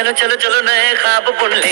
चलो चलो चलो नए ख्वाब बुन ले।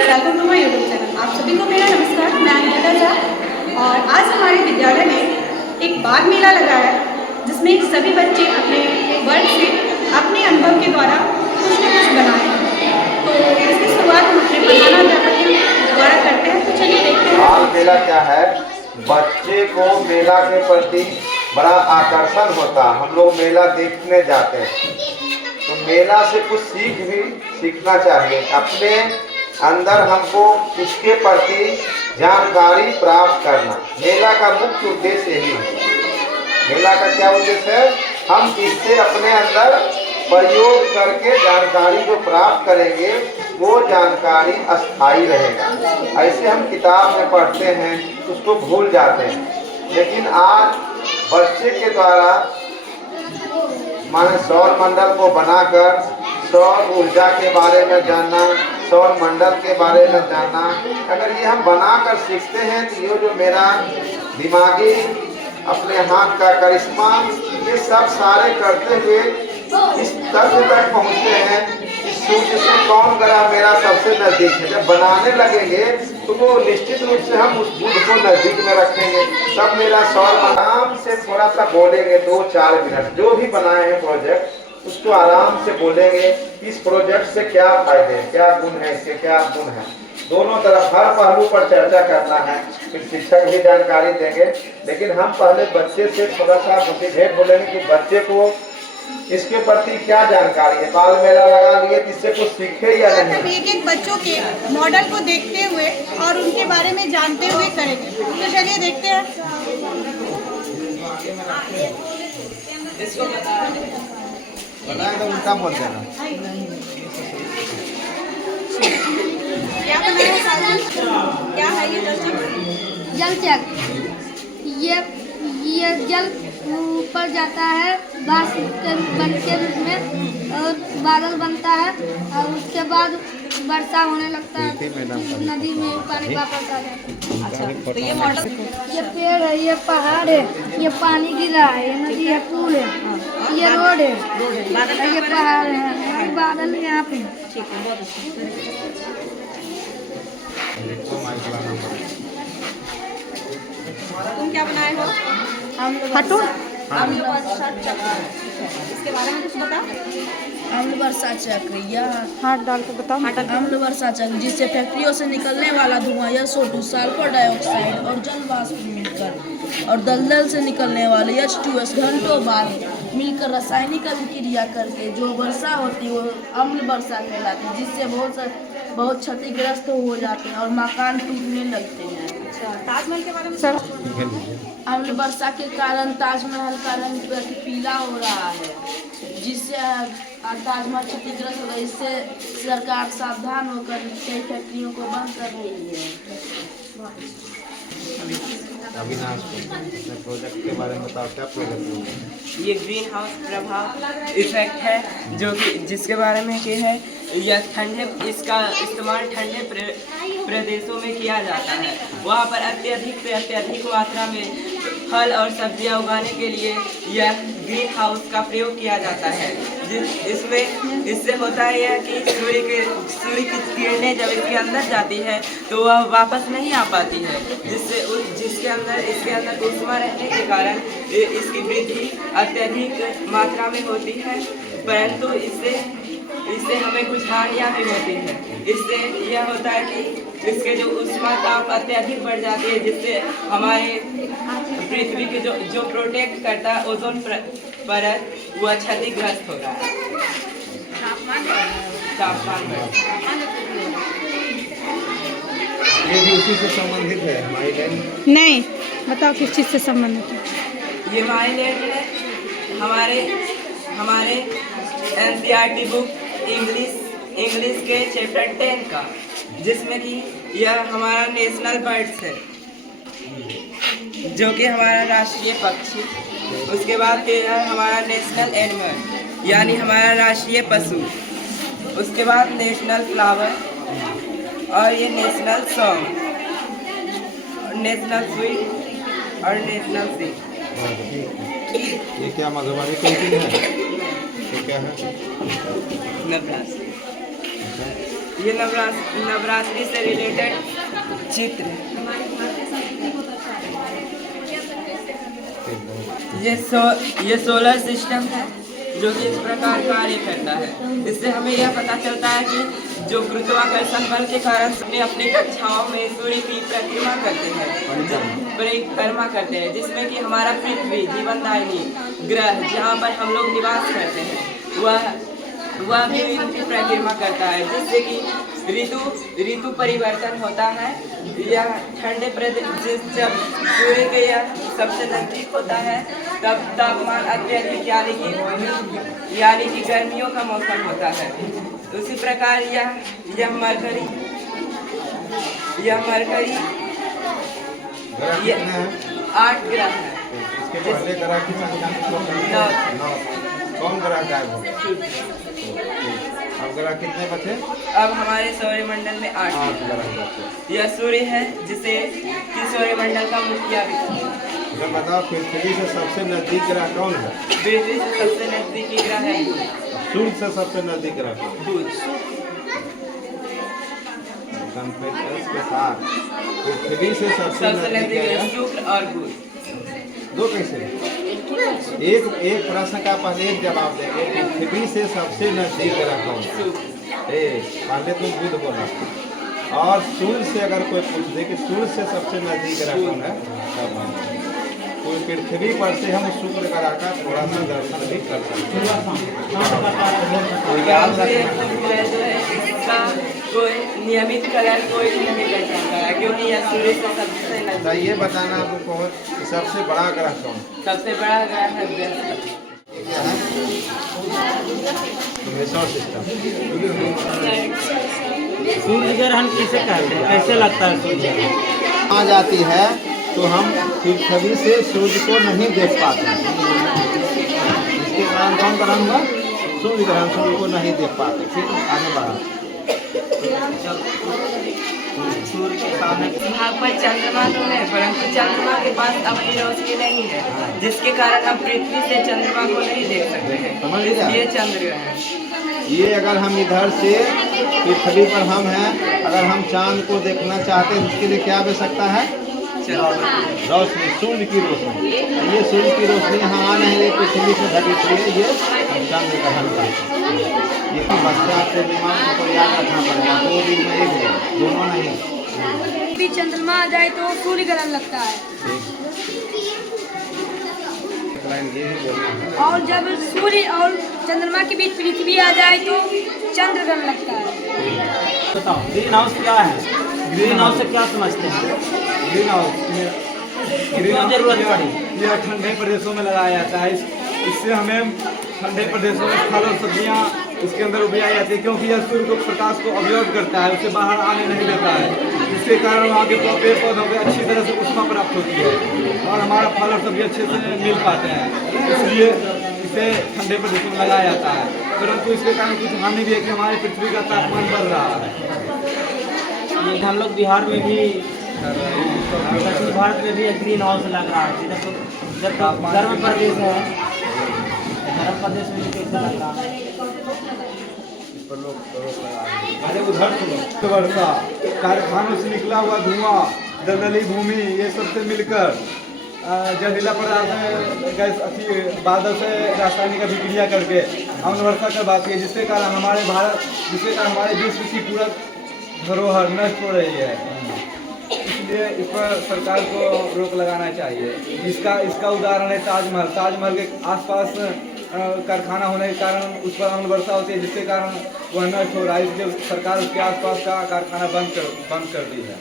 Welcome to my YouTube channel. आप सभी को मेरा नमस्कार। मैं अनिता झा और आज हमारे विद्यालय में एक बाल मेला लगा है जिसमें सभी बच्चे अपने वर्क से अपने अनुभव के द्वारा कुछ न कुछ बनाए। तो इसकी शुरुआत हम अपने प्रधान अध्यापक द्वारा करते हैं। तो चलिए देखते हैं बाल मेला क्या है। बच्चे को मेला के प्रति बड़ा आकर्षण होता है। हम लोग मेला देखने जाते हैं तो मेला से कुछ सीख भी सीखना चाहिए। अपने अंदर हमको इसके प्रति जानकारी प्राप्त करना, मेला का मुख्य उद्देश्य यही है। मेला का क्या उद्देश्य है? हम इससे अपने अंदर प्रयोग करके जानकारी जो प्राप्त करेंगे वो जानकारी अस्थायी रहेगा। ऐसे हम किताब में पढ़ते हैं उसको भूल जाते हैं, लेकिन आज बच्चे के द्वारा माने सौर मंडल को बनाकर सौर ऊर्जा के बारे में जानना, सौर मंडल के बारे में जानना, अगर ये हम बनाकर सीखते हैं तो ये जो मेरा दिमागी अपने हाथ का करिश्मा ये सब सारे करते हुए इस तथ्य तक पहुँचते हैं कि सूर्य से कौन ग्रह मेरा सबसे नज़दीक है। जब बनाने लगेंगे तो वो निश्चित रूप से हम उस बुध को नज़दीक में रखेंगे। तब मेरा सौर आराम से थोड़ा सा बोलेंगे 2-4 मिनट, जो भी बनाए हैं प्रोजेक्ट उसको आराम से बोलेंगे। इस प्रोजेक्ट से क्या फायदे हैं, क्या गुण है, इसके क्या गुण है, दोनों तरफ हर पहलू पर चर्चा करना है। फिर शिक्षक भी जानकारी देंगे, लेकिन हम पहले बच्चे से थोड़ा सा मोटिवेट बोलेंगे कि बच्चे को इसके प्रति क्या जानकारी है। बाल मेला लगा लिए इससे कुछ सीखे या नहीं। हम एक बच्चों के मॉडल को देखते हुए और उनके बारे में जानते हुए करेंगे। तो चलिए देखते हैं। बनाए तो उल्टा बोल देना। क्या बनाया? क्या है ये? जल चक्र। ये जल ऊपर जाता है बांस के रूप में और बादल बनता है और उसके बाद वर्षा होने लगता है, नदी में पानी वापस आ जाता है। तो ये मॉडल, ये पेड़ है, ये पहाड़ है, ये पानी गिरा है, ये नदी है, पुल है, ये रोड है, ये पहाड़ है, ये बादल यहाँ पे। ठीक है, बहुत अच्छा। तुम क्या बनाए हो? हटो। इसके बारे में कुछ बता। अम्ल वर्षा चक्र, यह हाथ डाल के बताओ। अम्ल वर्षा चक्र जिससे फैक्ट्रियों से निकलने वाला धुआं SO2, सल्फर डाइऑक्साइड और जल वाष्प मिलकर और दलदल से निकलने वाले H2S घंटों बाद मिलकर रासायनिक अभिक्रिया करके जो वर्षा होती है वो अम्ल वर्षा कहलाती है, जिससे बहुत क्षतिग्रस्त हो जाते हैं और मकान टूटने लगते हैं। ताजमहल के बारे में सर। अम्ल वर्षा के कारण ताजमहल का रंग पीला हो रहा है, जिससे ताजमहल क्षतिग्रस्त हो रहा है। इससे सरकार सावधान होकर कई फैक्ट्रियों को बंद कर रही है। अविनाश प्रोजेक्ट के बारे में बताओ, क्या प्रोजेक्ट है? ये ग्रीन हाउस प्रभाव इफेक्ट है जो कि जिसके बारे में कि है यह इसका इस्तेमाल ठंडे प्रदेशों में किया जाता है। वहाँ पर अत्यधिक मात्रा में फल और सब्जियाँ उगाने के लिए यह ग्रीन हाउस का प्रयोग किया जाता है। इससे होता है यह कि सूर्य की किरणें जब इसके अंदर जाती है तो वह वापस नहीं आ पाती है, इसके अंदर ऊष्मा रहने के कारण इसकी वृद्धि अत्यधिक मात्रा में होती है, परंतु इससे हमें कुछ हानियाँ भी होती है। इससे यह होता है कि इसके जो ऊष्मा ताप अत्यधिक बढ़ जाती है, जिससे हमारे पृथ्वी के जो प्रोटेक्ट करता है ओजोन परत वह क्षतिग्रस्त हो रहा है। तापमान ये भी उसी से संबंधित है। माइलैंड नहीं, बताओ किस चीज़ से संबंधित है? ये माइलैंड है हमारे NCERT बुक इंग्लिश के चैप्टर 10 का, जिसमें कि यह हमारा नेशनल बर्ड्स है जो कि हमारा राष्ट्रीय पक्षी। उसके बाद फिर है हमारा नेशनल एनिमल यानी हमारा राष्ट्रीय पशु। उसके बाद नेशनल फ्लावर और ये नेशनल सॉन्ग, नेशनल स्वीट और नेशनल सिंग। ये क्या मधुबनी पेंटिंग है? ये क्या है? नवरात्रि। ये नवरात्रि से रिलेटेड चित्र है। ये सोलर सिस्टम है जो कि इस प्रकार कार्य करता है। इससे हमें यह पता चलता है कि जो गुरुत्वाकर्षण बल के कारण अपने अपनी कक्षाओं में सूर्य की परिक्रमा करते हैं, जिसमें कि हमारा पृथ्वी जीवनदायिनी ग्रह जहाँ पर हम लोग निवास करते हैं वह भी इनकी परिक्रमा करता है, जिससे कि ऋतु परिवर्तन होता है। यह ठंडे प्रदेश जब सूर्य के यह सबसे नजदीक होता है तब तापमान अत्यधिक यानी कि गर्मियों का मौसम होता है। उसी प्रकार यह मरकरी 8 ग्रह है। इसके पहले ग्रह की संख्या 9। कौन ग्रह का है वो? अब ग्रह कितने बचे? अब हमारे सौरमंडल में 8 ग्रह बचे। यह सूर्य है जिसे कि सौरमंडल का मुखिया भी है। तो बताओ पृथ्वी से सबसे नजदीक ग्रह कौन है? पृथ्वी से सबसे नजदीकी ग्रह है सूर्य से सबसे नजदीक ग्रह कौन? बुध। इसके साथ पृथ्वी से सबसे नजदीक है शुक्र और बुध। दो कैसे? एक प्रश्न का पहले एक जवाब देंगे। पृथ्वी से सबसे नजदीक ग्रह कौन है? पहले तुम बुध बोला, और सूर्य से अगर कोई पूछ दे कि सूर्य से सबसे नजदीक ग्रह कौन है, तब कोई पृथ्वी पर से हम शुक्र ग्रह का थोड़ा सा दर्शन भी कर सकते हैं। कोई नियमित कलर कोई नहीं पहचानता है, क्योंकि यह सूर्य से सबसे नजदीक। ये बताना आपको कि सबसे बड़ा ग्रह कौन? सबसे बड़ा ग्रह है बृहस्पति। सूर्य ग्रहण किसे कहते हैं? कैसे लगता है सूर्य ग्रहण? आ जाती है तो हम पृथ्वी से सूर्य को नहीं देख पाते। इसके कारण कौन ग्रहण हुआ? सूर्य ग्रहण। सूर्य को नहीं देख पाते। ठीक है, आगे बढ़ा। सूर्य के सामने यहाँ पर चंद्रमा तो है, परंतु चंद्रमा के पास अपनी रोशनी नहीं है, जिसके कारण हम पृथ्वी से चंद्रमा को नहीं देख सकते हैं। इसलिए चंद्र है। ये अगर हम इधर से पृथ्वी पर हम हैं, अगर हम चांद को देखना चाहते हैं, इसके लिए क्या आवश्यकता है? रोशनी, सूर्य की रोशनी। ये सूर्य की रोशनी यहाँ आ नहीं रही, पृथ्वी से घटित हुई है। ये चंद्र ग्रहण का ये बच्चा आपके दिमाग को याद रखना पड़ेगा। 2 दिन में 1 दिन, दोनों नहीं। भी चंद्रमा आ जाए तो सूर्य ग्रहण लगता है, और जब सूर्य और चंद्रमा के बीच पृथ्वी आ जाए तो चंद्र ग्रहण लगता है। बताओ ग्रीन हाउस क्या है? ग्रीन हाउस से क्या समझते हैं? ग्रीन हाउस जरूरत पड़ी? यह ठंडे प्रदेशों में लगाया जाता है। इससे हमें ठंडे प्रदेशों में फल और सब्जियां इसके अंदर उगाई जाती है, क्योंकि यह सूर्य को प्रकाश को ऑब्जर्व करता है, उसे बाहर आने नहीं देता है। इसके कारण वहाँ के पेड़ पौधों को अच्छी तरह से ऊष्मा प्राप्त होती है और हमारा फल और सब्जी अच्छे से मिल पाते हैं। इसलिए इसे ठंडे प्रदेशों में लगाया जाता है, परंतु इसके कारण कुछ हानि भी है कि हमारी पृथ्वी का तापमान बढ़ रहा है। हम लोग बिहार में भी, दक्षिण भारत में भी ग्रीन हाउस लग रहा है। इधर तो गर्म प्रदेश है, गर्म प्रदेश में कैसे लग रहा है? अरे उधर तो वर्षा, कारखानों से निकला हुआ धुआं, दलदली भूमि, ये सबसे मिलकर जहरीला पदार्थ गैस बादल से रासायनिक अभिक्रिया करके अम्ल वर्षा करवाती है, जिसके कारण हमारे विश्व की पूरा धरोहर नष्ट हो रही है। इसलिए इस पर सरकार को रोक लगाना चाहिए। इसका उदाहरण है ताजमहल। ताजमहल के आसपास कारखाना होने के कारण उस पर अम्ल वर्षा होती है, जिसके कारण वह नष्ट हो रहा है। इसलिए सरकार उसके आसपास का कारखाना बंद कर दी है।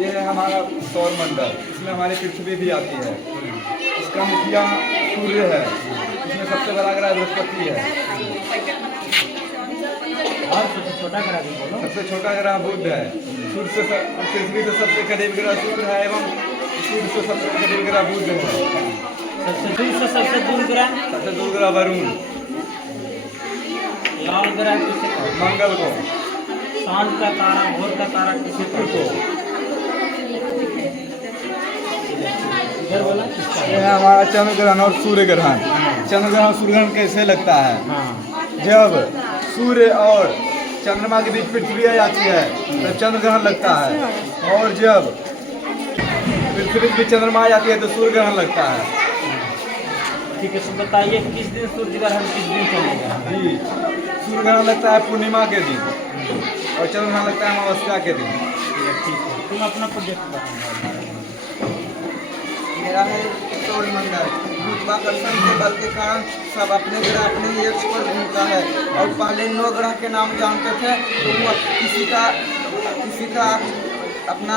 ये है हमारा सौरमंडल, इसमें हमारी पृथ्वी भी आती है। इसका मुखिया सूर्य है, इसमें सबसे बड़ा ग्रह बृहस्पति है। और सबसे छोटा ग्रह भी बोलो। सबसे छोटा ग्रह बुध है। सूर्य से पृथ्वी से सबसे करीब ग्रह शुक्र है एवं सूर्य से सबसे करीब ग्रह बुध है। सबसे दूर ग्रह? सबसे दूर ग्रह वरुण। और ग्रह किसे कहते हैं? मंगल को। सांझ का तारा, भोर का तारा किसे कहते हैं? इधर बोला किसका? ये है हमारा चंद्र ग्रहण और सूर्य ग्रहण। चंद्र ग्रहण और सूर्य ग्रहण कैसे लगता है? हाँ जब सूर्य और चंद्रमा के बीच पृथ्वी आ जाती है तब चंद्र ग्रहण लगता है, और जब पृथ्वी के बीच चंद्रमा आ जाती है तो सूर्य ग्रहण लगता है। ठीक है, तो बताइए किस दिन सूर्य ग्रहण किस दिन चलेगा? जी, सूर्य ग्रहण लगता है पूर्णिमा के दिन और चंद्र ग्रहण लगता है अमावस्या के दिन। ठीक है, तुम अपना प्रोजेक्ट बताओ। मेरा है सौर मंडल। गुरुत्वाकर्षण के बल के कारण सब अपने ग्रह अपने ही अक्ष पर घूमता है, और पहले 9 ग्रह के नाम जानते थे तो वो किसी का अपना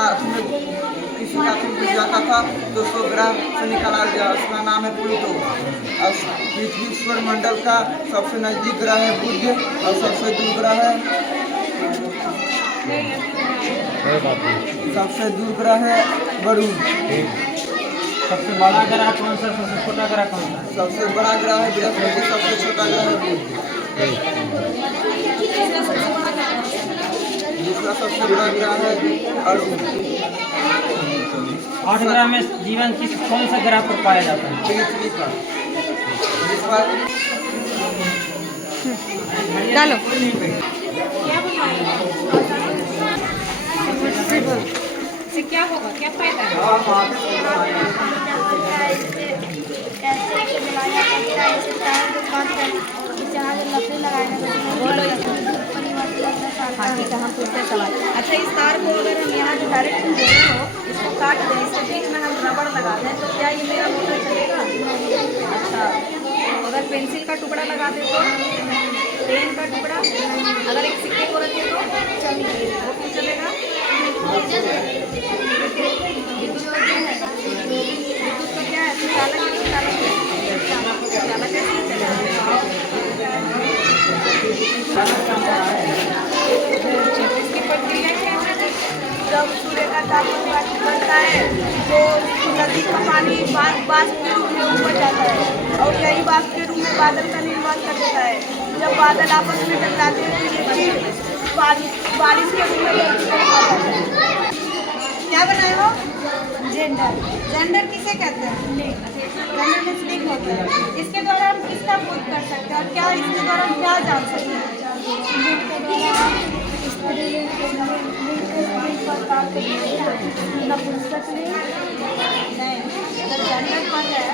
किसी का घुस जाता था तो 100 ग्रह से निकाला गया, उसका नाम है प्लूटो। और पृथ्वी सौर मंडल का सबसे नजदीक ग्रह है बुध और सबसे दूर ग्रह है वरुण। सबसे बड़ा ग्रह कौन सा, सबसे छोटा ग्रह कौन सा? सबसे बड़ा ग्रह है बृहस्पति, सबसे छोटा ग्रह है बुध। दूसरा सबसे बड़ा ग्रह है अरुण। 8 ग्रह में जीवन कौन सा ग्रह पर पाया जाता है? पृथ्वी पर, जिस पर डालो से क्या होगा, क्या फायदा है? अच्छा, इस तार को अगर हम यहाँ जो डायरेक्ट दे रहे हो इसको काट दें, इसके बीच में हम रबड़ लगा दें तो क्या ये मेरा मोटर चलेगा? अच्छा, अगर पेंसिल का टुकड़ा लगा दे तो, पेन का टुकड़ा, अगर एक सिक्के को रखे तो वो क्यों चलेगा? विद्युत का क्या है? चालक कैसे चलेगा? इसकी प्रक्रिया क्या है? जब सूर्य का तापमान बढ़ता है तो नदी का पानी बाष्प के रूप में ऊपर जाता है, और यही बाष्प के रूप में बादल का निर्माण कर देता है। जब बादल आपस में टकराते हैं तो ये फिर बारिश के रूप में जाता है। क्या बनाए हो? जेंडर। जेंडर किसे कहते हैं? जेंडर में लिंग होता है। इसके द्वारा हम किसका बोध कर सकते हैं और क्या इसके द्वारा हम क्या जान सकते हैं? नहीं, अगर जेंडर पद है,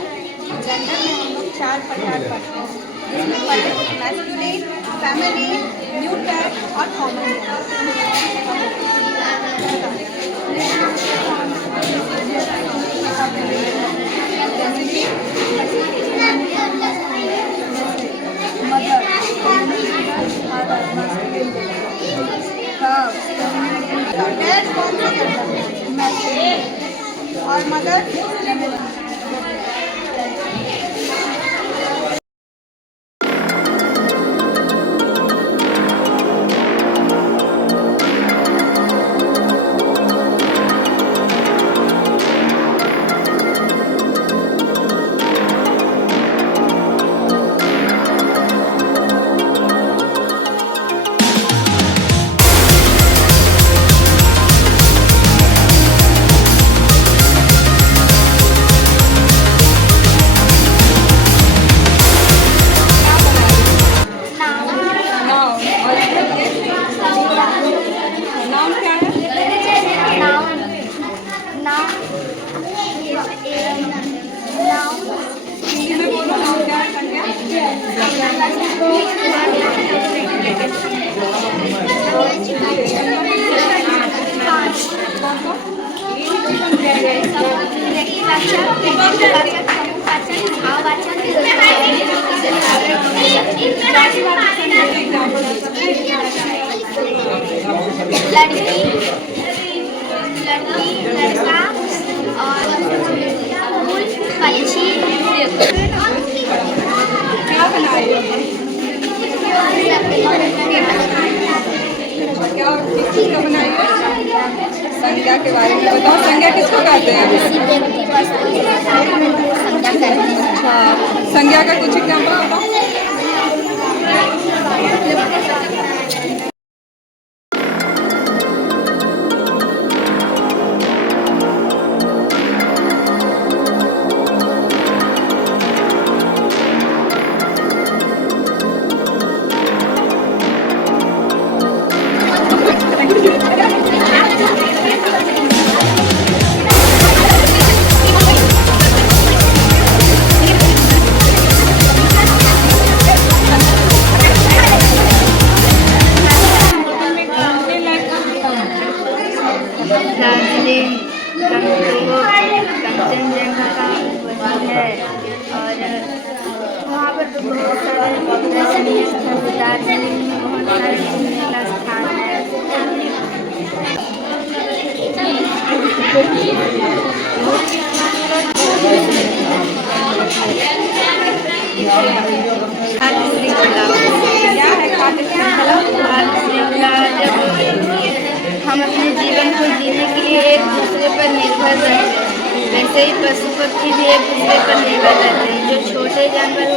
जेंडर में हम लोग 4 प्रकार पढ़ते हैं, जिसमें पहले मैस्कुलिन, फेमिनिन, न्यूट्रल और कॉमन। डैड कौन सा करता है? और मदर संज्ञा के बारे में बताओ। संज्ञा किसको कहते हैं? अच्छा, संज्ञा का कुछ एग्जाम्पल बताओ। दार्जिलिंग, कंचनजंगा का वही है। और वहाँ पर तो बहुत सारे दर्शनीय स्थल, दार्जिलिंग में बहुत सारे घूमने का स्थान है। हम अपने जीवन को जीने के लिए एक दूसरे पर निर्भर रहते हैं, वैसे ही पशु पक्षी भी एक दूसरे पर निर्भर रहते हैं। जो छोटे जानवर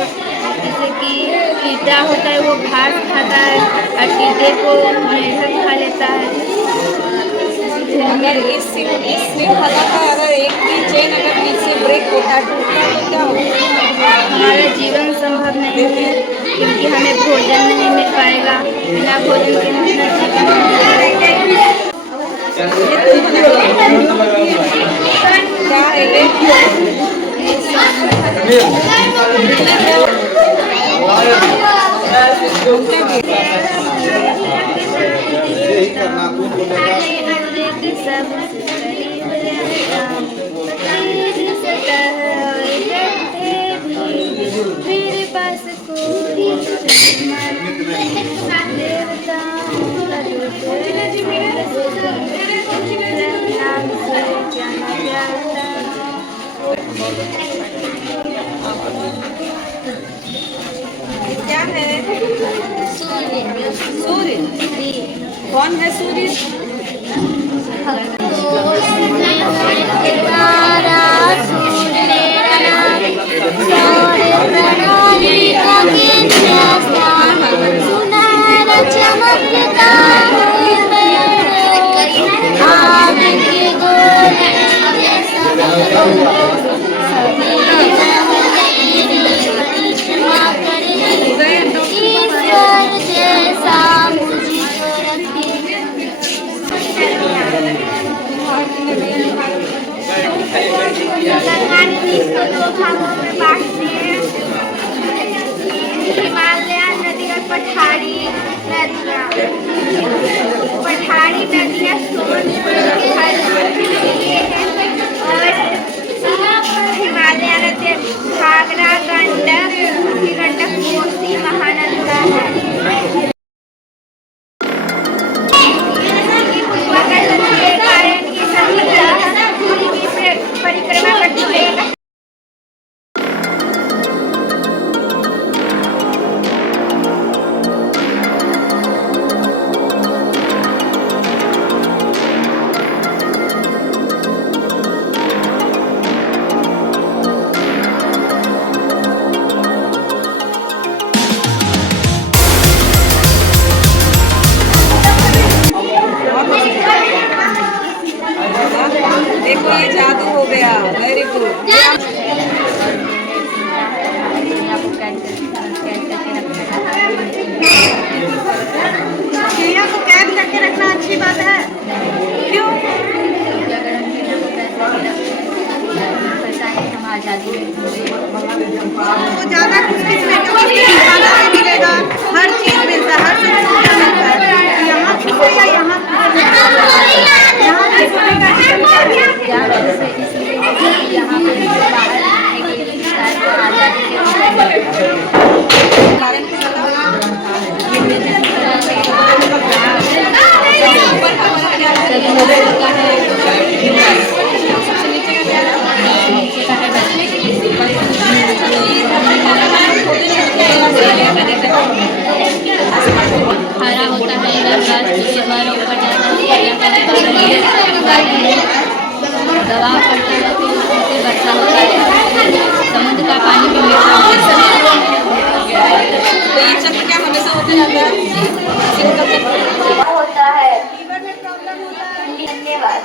जैसे कि कीड़ा होता है वो घास खाता है और कीड़े को मेढक खा लेता है। अगर इस श्रृंखला का अगर एक भी चेन अगर बीच से ब्रेक होता है तो क्या होगा? हमारा जीवन संभव नहीं है, क्योंकि हमें भोजन नहीं मिल पाएगा। बिना भोजन के हम अपना जीवन नहीं जी पाएंगे। क्या है यही करना तू बोलेगा। मेरे पास कोई देवता क्या है? सूर्य। कौन है सूर्य? हिमालय नदी और पठारी नदियाँ और हिमालय नदी घाघरा, गंडक, कोसी, महानंदा है। परिक्रमा करती है। देखो ये जादू हो गया। Very good. चिड़िया को कैद करके रखना अच्छी बात है। क्यों? तो ज्यादा कुछ मिलेगा, हर चीज मिलता है, हर सुविधा मिलता है। यहाँ या यहाँ हरा होता है दवा करते हैं, फिर उससे वर्षा होता है। समुद्र का पानी भी मीठा होता है। तो ये चक्र क्या हमेशा होता रहता है? होता है। धन्यवाद।